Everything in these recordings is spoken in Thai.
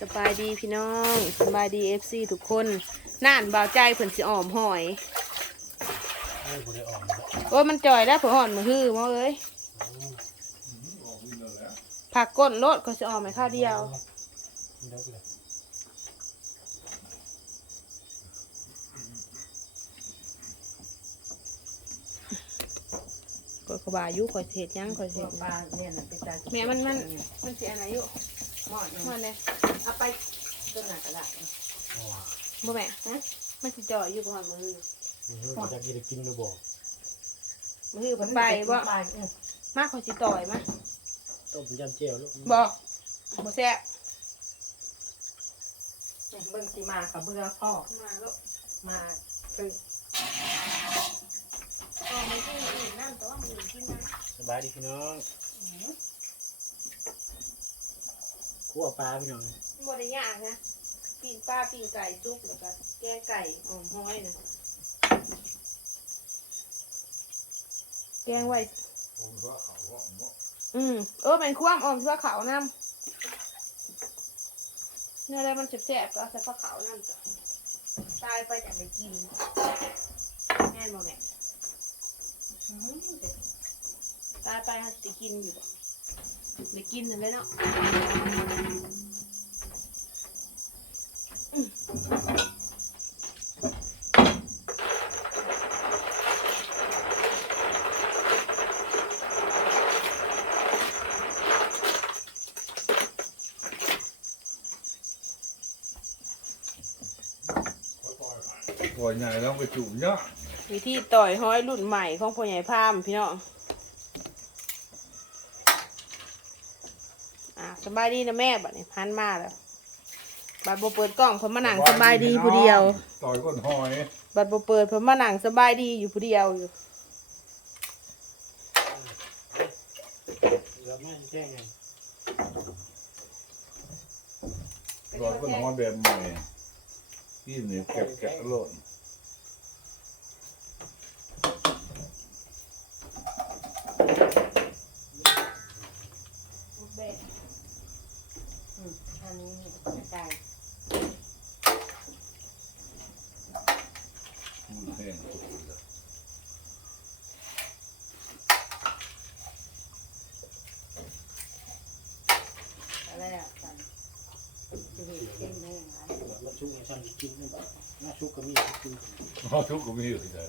สบายดีพี่น้องสบายดีเอฟซีทุกคนน่านบ่าวใจเพิ่นสิอ้อมหอยไม่บุได้ออกโอ้ยมันจ่อยแล้วเพิ่นอ่อนมือฮื้อหมอเอ้ยผักก้นรถก็สิอ้อมให้ข้าวเดียวเด็กเลยก็กว่าอยู่ข่อยสิเฮ็ดหยังข่อยสิพวเฮ็กดปลาเนี่ยน่ะเป็นตาแม่มันมันมันสิอันไหนอยู่ หมอดมัมันนเลยเอาไปต้นหนักกระดาษบ่แม่ฮะมันสิจ่อยอยู่บ่ฮอดมือฮื้อมันจะกินกินหรือบอกมือฮื้อเพิ่นไปบ่ไปเออมาข่อยสิต่อยมาต้มยำเจียวลูกบ่บ่แซ่บเนี่ยเบิ่งสีมากับเบื่อพ่อมาลูกมาคืออ๋อมันกินอื่นน้ำแต่ว่ามันอื่นกินนะสบายดีพี่น้อง คั่วปลาพี่น้องบ่ได้ยากนะปิ้งปลาปิ้งไก่ซุปแล้วก็แกงไก่หอมห้อยนะแกงไว้อืมเออเป็นความอ่อมเสื้อขาวน้ำเนื้ออะไรมันแสบๆก็เอาใส่ผ้าขาวน้ำจ้ะตายไปจากได้กินแม่นบ่แม่อื้อหือเด็กตายไปเขาจะกินอยู่บ่ ได้กินนั่นเลยเนาะปล่อยใหญ่แล้วไปจุ่มเนาะวิธีต่อยห้อยรุ่นใหม่ของพ่อใหญ่พามพี่น้องอ่า สบายดีนะแม่บัดนี้พันมาแล้วบัดบ่เปิดกล้องเพอมานั่งสบายดีผู้เดียว ต่อยก้นหอยบัดบ่เปิดเพอมานั่งสบายดีอยู่ผู้เดียวอยู่เหลือแม่แจ้งไงต่อยก้นหอยแบบใหม่ที่นี่แกะแกะโลด อืมอันนี้ไก่ มือแห้งสุดเลย อะไรอะกันจะเห็นเก่งได้ยังไง มา ชุกในชั้นกินนี่แบบน่าชุกก็มีกินเพราะทุกก็มีอยู่ที่ไหน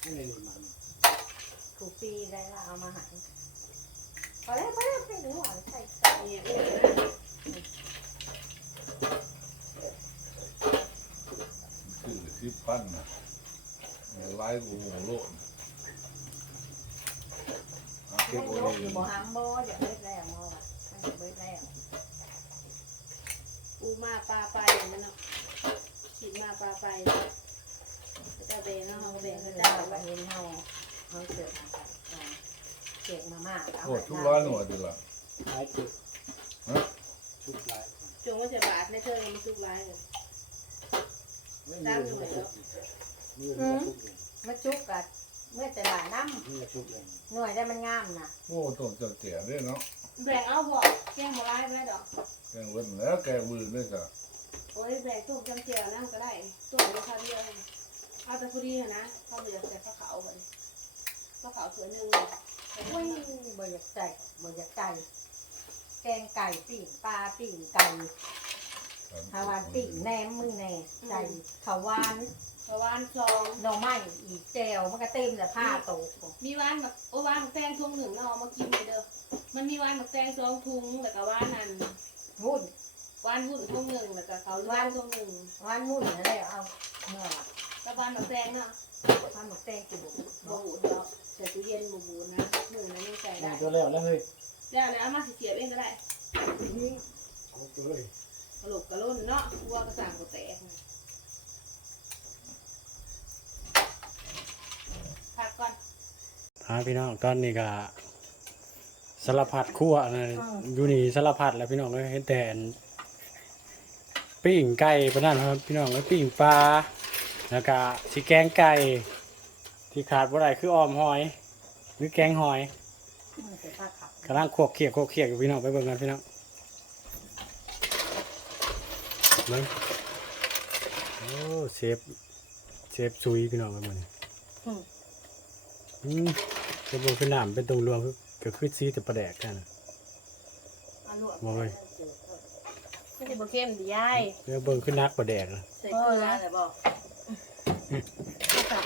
ไม่เลยมันถูกปีได้ละเอามาหายพอแล้วพอแล้วไม่ถึงหวานใส่ใส่คือสิบพันนะไล่กูหมูโลดเอาเก็บไม่ไว้ยกอยู่บ่ห้ามบ่เดี๋ยวเบิดแล้วมอว่ะเบิดแล้ว อูมาปลาไปอย่างนั้นเนาะขีดมาปลาไปเจ้าเบนเนาะเอาเอาเบเบงนก็ก็ได้เจ้าไปเห็นเฮาเฮาเสือกมาใส่เก็บมาม่าโอ้ทุกร้อยหน่วยดีละหลายจุดฮะชุกหลายจงว่าจะบาทในเธอมันสุกร้ายเลยไม่มีเลยมีเลยชุกเลยมาจุกกัดเมื่อจะหลายน้นี่ชุกเลยำหน่วยได้มันงามนะโอ้ต้นเจ้าเจ๋อด้วยเนาะแบ่งเอาบ่แกงบ่ร้ายไม่ดอกแกงเว้นแล้วแกงมือด้วยจ้ะโอ้ยแบ่งตุ่มจำเจียวนั่งก็ได้ตุ่มราคาเดียวเองเอาแต่พอดีเถอะนะข้าวเหลือแต่ข้าวขาวไปข้าวขาวสวยหนึ่งอุ้ยบ่อยากใส่บ่อยากไก่แกงไก่ปิ่งปลาปิ่งไก่ฮาวานปิ่งแหนมมือแหน่ใส่ขาวหวานเพราะวานซองหน่อไม้อีกแจวมันก็เต็มแต่ผ้าโตกมีวานแบบโอ้วานแตงทุงหนึ่งเนาะเอามากินเลยเด้อมันมีวานแบบแตงสองทุงแล้วก็วานนั่น วุ่นวานหุ่นทุงหนึ่งแล้วก็เขาวานทุงหนึ่งหวานวุ่นอะไรเอาเมื่อแล้ววานแบบแตงเนาะทำหมกแตงกี่บุกบบูดเนาะใส่ตู้เย็นบบูดนะหนึ่งนั้นยังใส่ได้ตัวแล้วแล้วเฮ้ยเดี๋ยวแล้วเอามาสิเสียบเองก็ได้โอ้เลยกระโหลกกระโหลนเนาะวัวกระสังกระแตกพักก่อน พาพี่น้องตอนนี้ก็ สารพัดคั่วนะอยู่นี่สารพัดแล้วพี่น้องเลยเห็นแต่อันปิ้งไก่ปะนั่นครับพี่น้องเลยปิ้งปลาแล้วก็สิแกงไก่ที่ขาดบ่ได้คือออมหอย หรือแกงหอยมันจะผ้าขับกำลังโขกเขียกโขกเขียกอยู่พี่น้องไปเบิ่งกันพี่น้องเบิ่งโอ้เชฟเชฟซุยพี่น้องกันหมดนี่อืมอืมจะบอกเป็นน้ำเป็นตรงรวมคือ ก็คือซีแต่ปลาแดกกันน่ะอันลวกบ่เว้ยไม่ใช่บะเข้มดียายเรื่องเบิ่งคือนักปลาแดกนะใส่เกลือเลยบอกไม่ค่ะ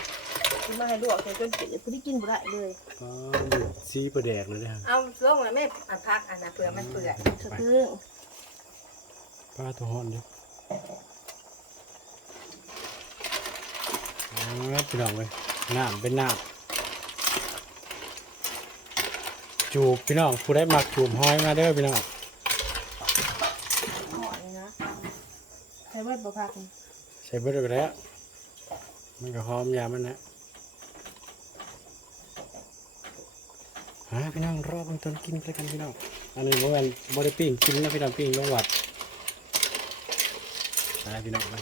กินมาให้ลวกจนจนจืดผู้ที่กินบ่ได้เลยอ๋อมันซีปลาแดกเลยนะฮะเอาลงแล้วแม่อันพักอันนะเผื่อมันเปื่อยสะพึ่งปลาตัวห่อนอยู่อ๋อพี่น้องเว้ยน้ำเป็นน้ำ จูบพี่น้องผู้ได้มักจูบห้อยมาเด้อพี่น้องหอนี่นะใช้เบิดบ่พักนี่ใส่เบิดก็แล้ว มันก็หอมยามันนะฮะพี่น้องรอบางตอนกินไปกันพี่น้องอันนี้บ่แม่นบ่ได้ปิ้งกินนะพี่น้องปิ้งลงวัดมาพี่น้องมา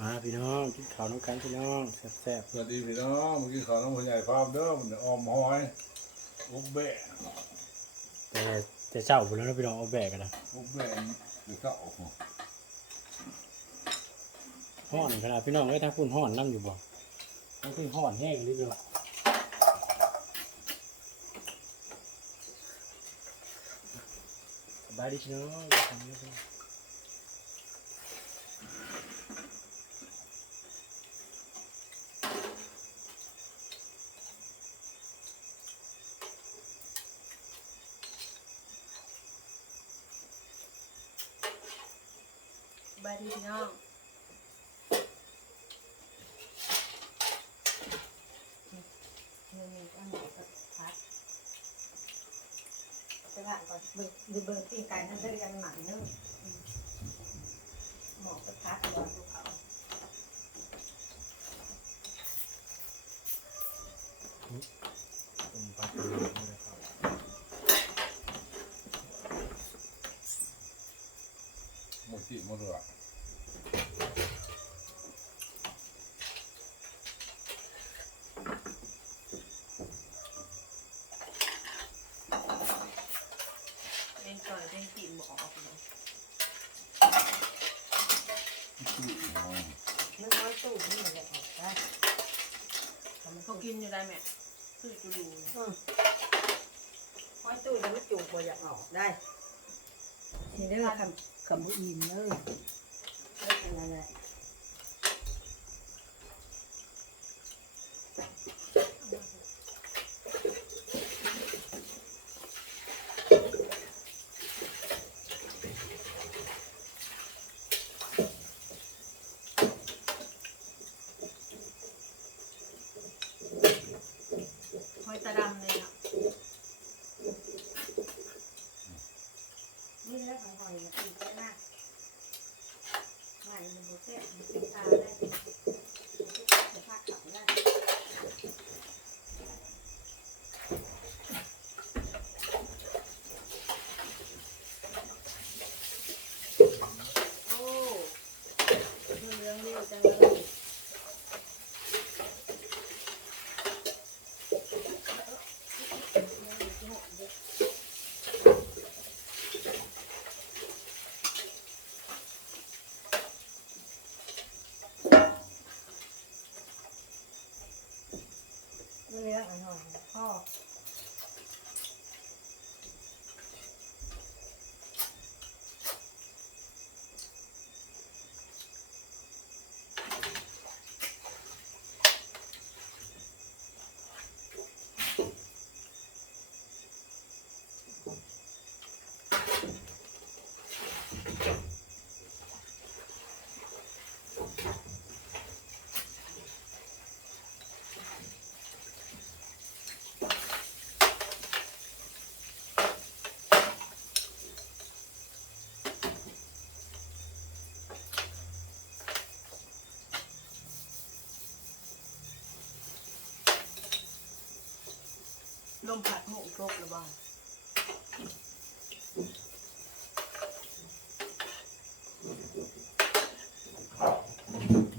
มาพี่น้องกินข้าวน้ำกันพี่น้องแซ่บสวัสดีพี่น้องเมื่อกี้เขาต้องผู้ใหญ่ฟาร์มเด้อมันออมหอย อุบเบะๆแต่แต่เจ้าพุ่นแล้วนะพี่น้องเอาแบกกันนะอุบเบะเดี๋ยวเข้าฮ้อนขนาดพี่น้องเอ้ยถ้าพุ่นฮ้อนน้ำอยู่บ่มันคือฮ้อนแห้งนิดเดียวล่ะสบายดีพี่น้องายดีพี่น้องนี่นี่อันนี้ก็พักจะผ่านก่อนเบิ่งดูเบิ่งปิ้งไก่นั่นได้กันหมันนึงหมอกก็พักก่อนดูเขาผมปัดเลยครับหมดที่หมดเลย เป็นก่อนเป็นกินบ่ออกเลย มันน้อยตู้นี่มันเลยออกได้ทำมันเขากินอยู่ได้แม่คือจะดูอืมน้อยตู้ยังไม่จูบบ่อยากออกได้ทีนี้คำคำบุอินเลยได้ขนาดนั้น หอยตาดำเลยอะ นี่เรื่อง ของหอยมันตีก็น่าหอยมันบุเซ่มันตีตาได้ ลมผัดหมูกรบหรือเปล่าง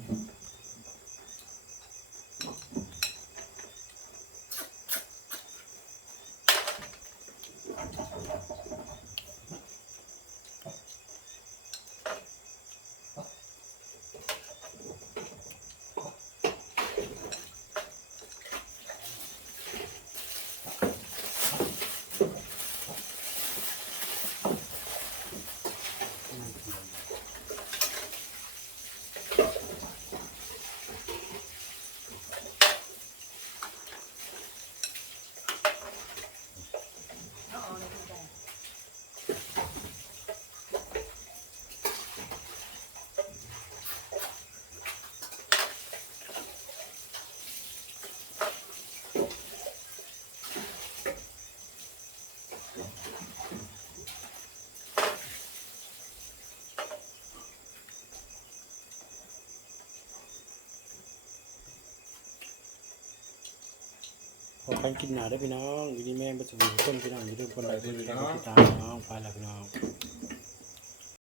ากันกินหนาได้พี่น้องอยู่ดีแม่งบัจจุนต้นพี่น้องอยู่ทุกคนใดคนหนึ่งที่ตามพี่น้องไปแล้วพี่น้อง